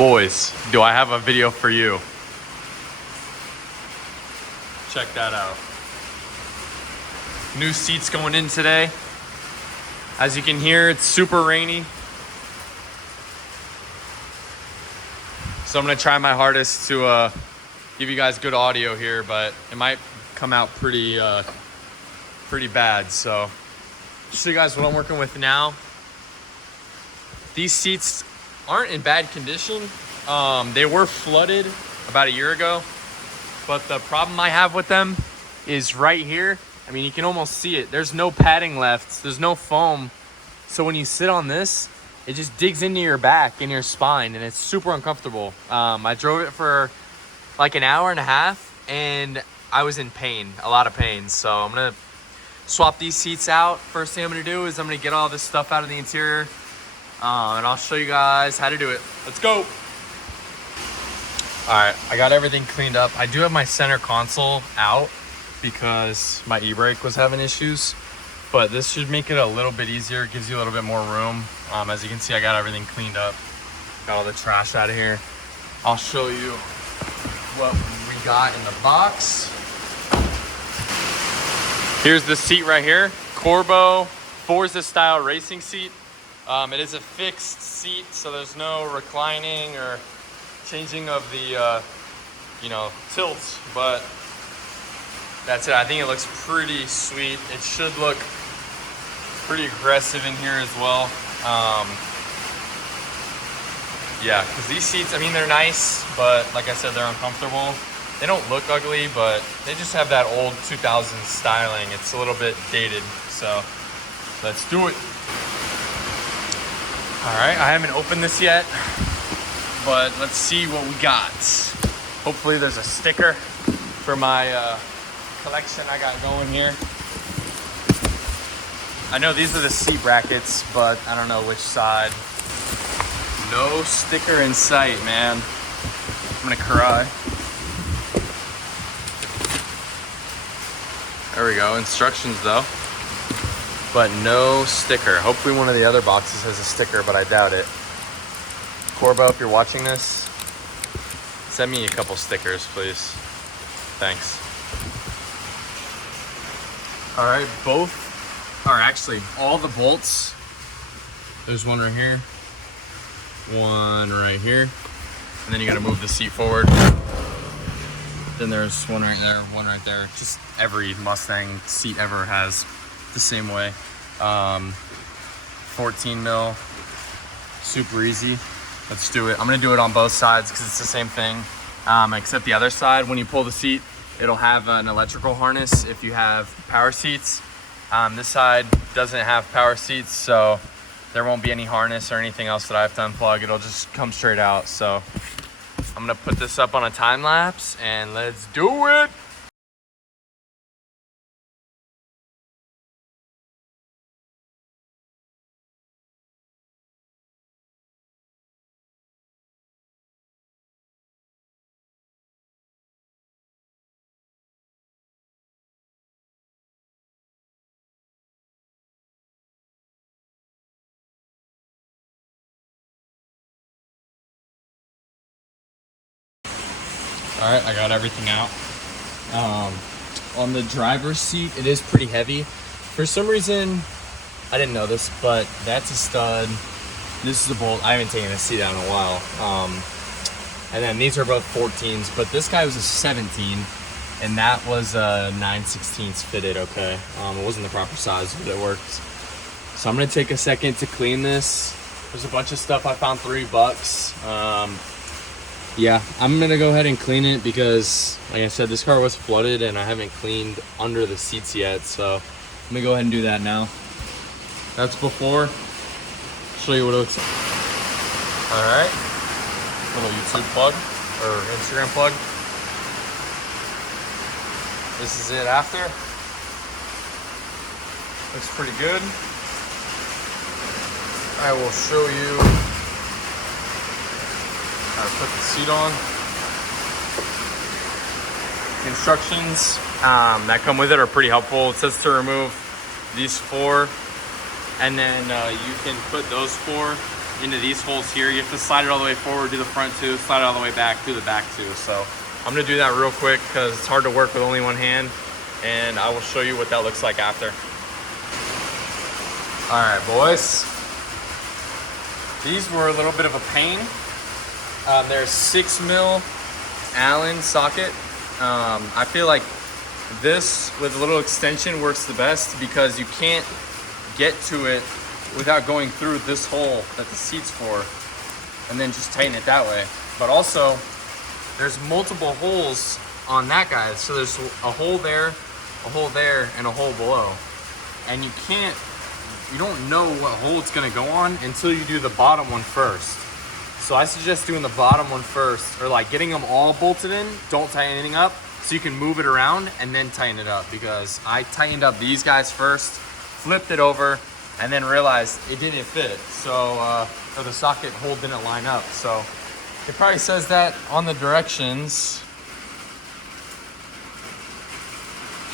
Boys, do I have a video for you? Check that out. New seats going in today. As you can hear, it's super rainy. So I'm gonna try my hardest to give you guys good audio here, but it might come out pretty bad. So show you guys what I'm working with now. These seats aren't in bad condition. They were flooded about a year ago, but the problem I have with them is right here. I mean, you can almost see it. There's no padding left. There's no foam. So when you sit on this, it just digs into your back and your spine, and it's super uncomfortable. I drove it for like an hour and a half, and I was in pain, a lot of pain. So I'm gonna swap these seats out. First thing I'm gonna do is I'm gonna get all this stuff out of the interior, and I'll show you guys how to do it. Let's go. All right, I got everything cleaned up. I do have my center console out because my e-brake was having issues, but this should make it a little bit easier. It gives you a little bit more room. As you can see, I got everything cleaned up. Got all the trash out of here. I'll show you what we got in the box. Here's the seat right here. Corbeau Forza style racing seat. It is a fixed seat, so there's no reclining or changing of the tilt, but that's it. I think it looks pretty sweet. It should look pretty aggressive in here as well. Yeah, because these seats, I mean, they're nice, but like I said, they're uncomfortable. They don't look ugly, but they just have that old 2000s styling. It's a little bit dated, so let's do it. All right, I haven't opened this yet, but let's see what we got. Hopefully there's a sticker for my collection I got going here. I know these are the seat brackets, but I don't know which side. No sticker in sight, man. I'm gonna cry. There we go, instructions though. But no sticker. Hopefully one of the other boxes has a sticker, but I doubt it. Corbeau, if you're watching this, send me a couple stickers, please. Thanks. All right, all the bolts. There's one right here, one right here, and then you gotta move the seat forward. Then there's one right there, one right there. Just every Mustang seat ever has the same way. 14 mil, super easy. Let's do it. I'm gonna do it on both sides because it's the same thing, except the other side, when you pull the seat, it'll have an electrical harness if you have power seats. This side doesn't have power seats, so there won't be any harness or anything else that I have to unplug. It'll just come straight out. So I'm gonna put this up on a time lapse and let's do it. All right, I got everything out. On the driver's seat, it is pretty heavy. For some reason, I didn't know this, but that's a stud. This is a bolt. I haven't taken this seat out in a while. And then these are both 14s, but this guy was a 17, and that was a 9/16 fitted, okay. It wasn't the proper size, but it worked. So I'm gonna take a second to clean this. There's a bunch of stuff. I found $3. Yeah, I'm gonna go ahead and clean it because, like I said, this car was flooded and I haven't cleaned under the seats yet. So I'm gonna go ahead and do that now. That's before. Show you what it looks like. All right, little YouTube plug or Instagram plug. This is it after. Looks pretty good. I will show you how to put the seat on. The instructions that come with it are pretty helpful. It says to remove these 4, and then you can put those 4 into these holes here. You have to slide it all the way forward, do the front two, slide it all the way back, do the back two. So I'm gonna do that real quick because it's hard to work with only one hand, and I will show you what that looks like after. All right, boys. These were a little bit of a pain. They're 6mm Allen socket. I feel like this with a little extension works the best because you can't get to it without going through this hole that the seat's for and then just tighten it that way. But also there's multiple holes on that guy. So there's a hole there, and a hole below. And you don't know what hole it's gonna go on until you do the bottom one first. So I suggest doing the bottom one first, or like getting them all bolted in. Don't tighten anything up so you can move it around and then tighten it up, because I tightened up these guys first, flipped it over, and then realized it didn't fit. So, or the socket hole didn't line up. So it probably says that on the directions.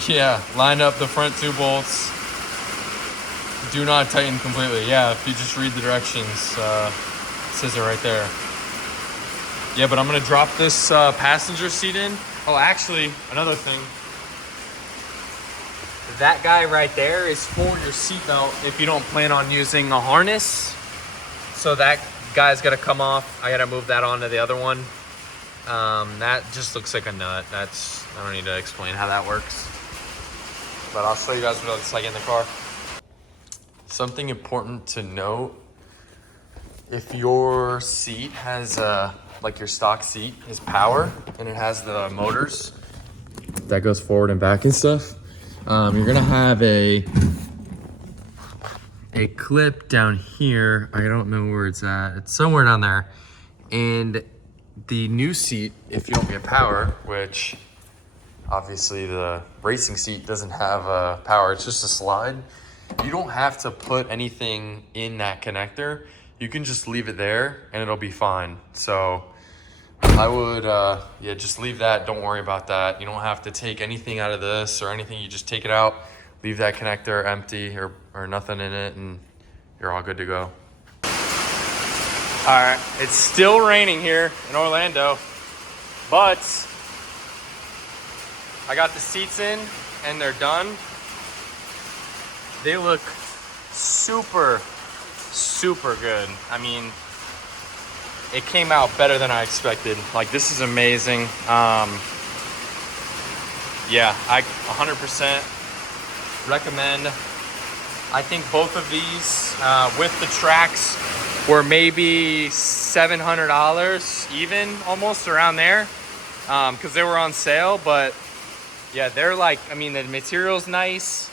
Yeah, line up the front two bolts. Do not tighten completely. Yeah, if you just read the directions, it says it right there. Yeah, but I'm gonna drop this passenger seat in. Oh, actually, another thing. That guy right there is for your seatbelt if you don't plan on using a harness. So that guy's gotta come off. I gotta move that onto the other one. That just looks like a nut. I don't need to explain how that works. But I'll show you guys what it looks like in the car. Something important to note, if your seat has like your stock seat is power and it has the motors that goes forward and back and stuff, you're gonna have a clip down here. I don't know where it's at. It's somewhere down there. And the new seat, if you don't get power, which obviously the racing seat doesn't have power, it's just a slide. You don't have to put anything in that connector. You can just leave it there and it'll be fine. So I would, yeah, just leave that. Don't worry about that. You don't have to take anything out of this or anything. You just take it out, leave that connector empty or nothing in it, and you're all good to go. All right, it's still raining here in Orlando, but I got the seats in and they're done. They look super, super good. I mean, it came out better than I expected. Like, this is amazing. Yeah, I 100% recommend. I think both of these with the tracks were maybe $700 even, almost around there, because they were on sale. But yeah, they're like, I mean, the material's nice.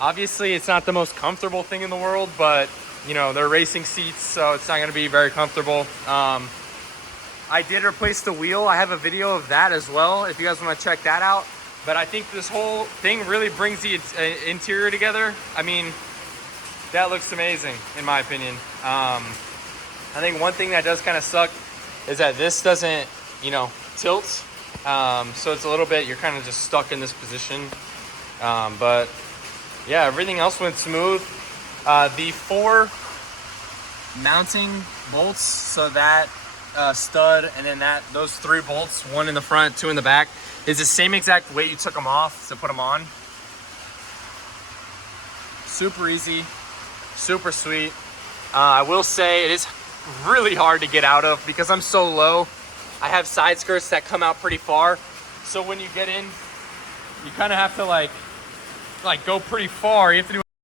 Obviously, it's not the most comfortable thing in the world, but you know, they're racing seats, so it's not going to be very comfortable. I did replace the wheel. I have a video of that as well, if you guys want to check that out. But I think this whole thing really brings the interior together. I mean, that looks amazing, in my opinion. I think one thing that does kind of suck is that this doesn't, you know, tilt. So it's a little bit, you're kind of just stuck in this position. But yeah, everything else went smooth. The 4 mounting bolts, so that stud and then those 3 bolts, 1 in the front, 2 in the back, is the same exact weight you took them off to put them on. Super easy, super sweet. I will say it is really hard to get out of because I'm so low. I have side skirts that come out pretty far, so when you get in, you kind of have to like go pretty far. You have to do